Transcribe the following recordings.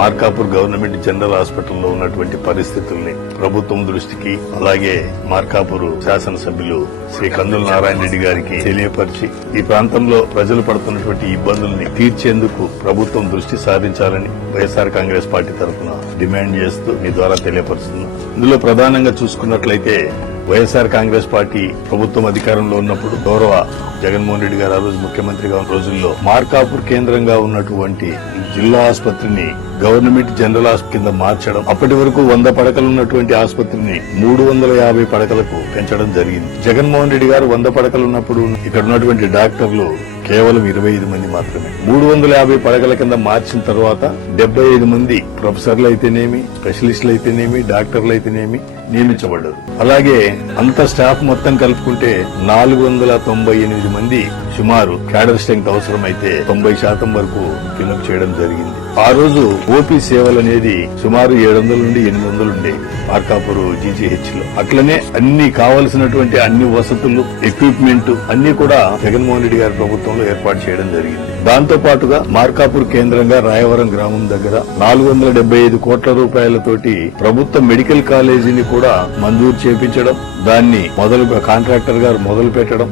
Markapur government general హాస్పిటల్లో ఉన్నటువంటి పరిస్థితుల్ని ప్రభుత్వం దృష్టికి, అలాగే మార్కాపూర్ శాసనసభ్యులు శ్రీ కందుల నారాయణ రెడ్డి గారికి తెలియపరిచి ఈ ప్రాంతంలో ప్రజలు పడుతున్నటువంటి ఇబ్బందుల్ని తీర్చేందుకు ప్రభుత్వం దృష్టి సారించాలని వైఎస్ఆర్ కాంగ్రెస్ పార్టీ తరఫున డిమాండ్ చేస్తూ మీ ద్వారా తెలియపరుస్తున్నాం. ఇందులో ప్రధానంగా చూసుకున్నట్లయితే వైఎస్ఆర్ కాంగ్రెస్ పార్టీ ప్రభుత్వం అధికారంలో ఉన్నప్పుడు గౌరవ జగన్మోహన్ రెడ్డి గారు ఆ రోజు ముఖ్యమంత్రిగా ఉన్న రోజుల్లో మార్కాపూర్ కేంద్రంగా ఉన్నటువంటి జిల్లా ఆసుపత్రిని గవర్నమెంట్ జనరల్ హాస్పిటల్ కింద మార్చడం, అప్పటి వరకు 100 పడకలు ఉన్నటువంటి ఆసుపత్రిని 350 పడకలకు పెంచడం జరిగింది. జగన్మోహన్ రెడ్డి గారు 100 పడకలు ఉన్నప్పుడు ఇక్కడ ఉన్నటువంటి డాక్టర్లు కేవలం 25 మంది మాత్రమే. 350 పడకల కింద మార్చిన తర్వాత 75 మంది ప్రొఫెసర్లు అయితేనేమి, స్పెషలిస్టులు అయితేనేమి, డాక్టర్లు అయితేనేమి నియమించబడ్డారు. అలాగే అంత స్టాఫ్ మొత్తం కలుపుకుంటే 498 మంది సుమారు క్యాడర్ స్ట్రెంగ్త్ అవసరమైతే 90% వరకు ఫిల్అప్ చేయడం జరిగింది. ఆ రోజు ఓపీ సేవలు అనేది సుమారు 700 నుండి 800 ఉండే మార్కాపూర్ జీజీహెచ్ లో. అట్లనే అన్ని కావలసినటువంటి అన్ని వసతులు, ఎక్విప్మెంట్ అన్ని కూడా జగన్మోహన్ రెడ్డి గారి ప్రభుత్వంలో ఏర్పాటు చేయడం జరిగింది. దాంతో పాటుగా మార్కాపూర్ కేంద్రంగా రాయవరం గ్రామం దగ్గర 475 కోట్ల రూపాయలతోటి ప్రభుత్వ మెడికల్ కాలేజీని కూడా మంజూరు చేపించడం, దాన్ని కాంట్రాక్టర్ గారు మొదలు పెట్టడం,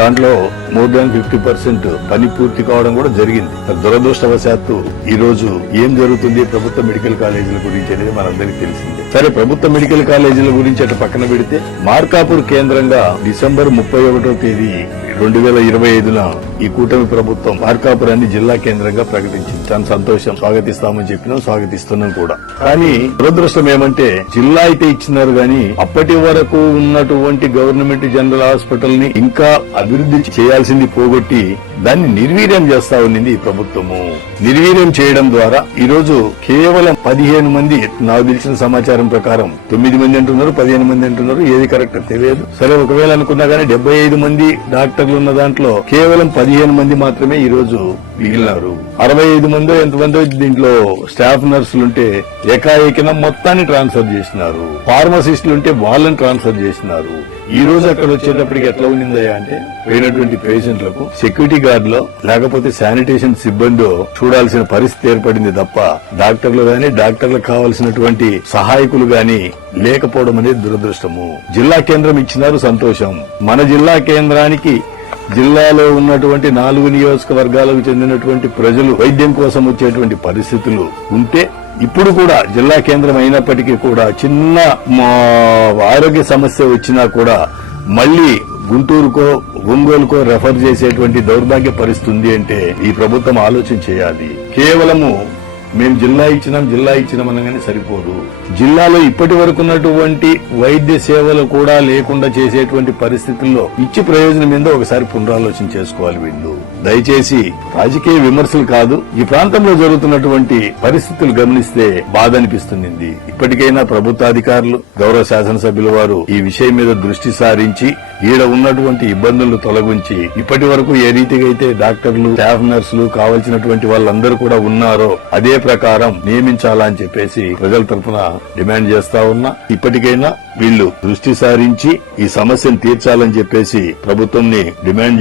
దాంట్లో మోర్ దాన్ 50% పని పూర్తి కావడం కూడా జరిగింది. దురదృష్టవశాత్తు ఈ రోజు ఏం జరుగుతుంది ప్రభుత్వ మెడికల్ కాలేజీల గురించి అనేది మనందరికీ తెలిసిందే. సరే, ప్రభుత్వ మెడికల్ కాలేజీల గురించి అటు పక్కన పెడితే మార్కాపూర్ కేంద్రంగా డిసెంబర్ 31వ తేదీ 2025న ఈ కూటమి ప్రభుత్వం మార్కాపురాన్ని జిల్లా కేంద్రంగా ప్రకటించింది. చాలా సంతోషం, స్వాగతిస్తామని చెప్పినాం, స్వాగతిస్తున్నాం కూడా. కానీ దురదృష్టం ఏమంటే జిల్లా అయితే ఇచ్చినారు గాని అప్పటి వరకు ఉన్నటువంటి గవర్నమెంట్ జనరల్ హాస్పిటల్ ని ఇంకా అభివృద్ధి చేయాల్సింది పోగొట్టి దాన్ని నిర్వీర్యం చేస్తా ఉన్నింది ఈ ప్రభుత్వము. నిర్వీర్యం చేయడం ద్వారా ఈ రోజు కేవలం 15 మంది, నాకు తెలిసిన సమాచారం ప్రకారం 9 మంది అంటున్నారు, 15 మంది అంటున్నారు, ఏది కరెక్ట్ తెలియదు. సరే, ఒకవేళ అనుకున్నా గానీ 75 మంది డాక్టర్లు ఉన్న దాంట్లో కేవలం 15 మంది మాత్రమే ఈ రోజు మిగిలినారు. 65 మంది ఎంతమంది దీంట్లో స్టాఫ్ నర్సులుంటే ఏకాఏకిన మొత్తాన్ని ట్రాన్స్ఫర్ చేసినారు. ఫార్మసిస్టులుంటే వాళ్ళని ట్రాన్స్ఫర్ చేసినారు. ఈ రోజు అక్కడ వచ్చేటప్పటికి ఎట్లా ఉండిందయ్యా అంటే పోయినటువంటి పేషెంట్లకు సెక్యూరిటీ గార్డులో లేకపోతే శానిటేషన్ సిబ్బంది చూడాల్సిన పరిస్థితి ఏర్పడింది తప్ప డాక్టర్లు గాని, డాక్టర్లకు కావాల్సినటువంటి సహాయకులు గాని లేకపోవడం అనేది దురదృష్టము. జిల్లా కేంద్రం ఇచ్చినారు, సంతోషం. మన జిల్లా కేంద్రానికి జిల్లాలో ఉన్నటువంటి 4 నియోజకవర్గాలకు చెందినటువంటి ప్రజలు వైద్యం కోసం వచ్చేటువంటి పరిస్థితులు ఉంటే ఇప్పుడు కూడా జిల్లా కేంద్రం అయినప్పటికీ కూడా చిన్న ఆరోగ్య సమస్య వచ్చినా కూడా మళ్లీ గుంటూరుకో, ఒంగోలుకో రెఫర్ చేసేటువంటి దౌర్భాగ్య పరిస్థితి అంటే ఈ ప్రభుత్వం ఆలోచన చేయాలి. కేవలము మేము జిల్లా ఇచ్చినాం అనగానే సరిపోదు. జిల్లాలో ఇప్పటి వరకు ఉన్నటువంటి వైద్య సేవలు కూడా లేకుండా చేసేటువంటి పరిస్థితుల్లో ఇచ్చి ప్రయోజనం ఏందో ఒకసారి పునరాలోచన చేసుకోవాలి వీళ్ళు. దయచేసి రాజకీయ విమర్శలు కాదు, ఈ ప్రాంతంలో జరుగుతున్నటువంటి పరిస్థితులు గమనిస్తే బాధ అనిపిస్తుంది. ఇప్పటికైనా ప్రభుత్వాధికారులు, గౌరవ శాసనసభ్యుల వారు ఈ విషయం మీద దృష్టి సారించి ఈడ ఉన్నటువంటి ఇబ్బందులను తొలగించి ఇప్పటి వరకు ఏ రీతిగా అయితే డాక్టర్లు, స్టాఫ్ నర్సులు కావాల్సినటువంటి వాళ్ళందరూ కూడా ఉన్నారో అదే ప్రకారం నియమించాలని చెప్పేసి ప్రజల తరఫున డిమాండ్ చేస్తా ఉన్నా. ఇప్పటికైనా వీళ్ళు దృష్టి సారించి ఈ సమస్యను తీర్చాలని చెప్పేసి ప్రభుత్వం డిమాండ్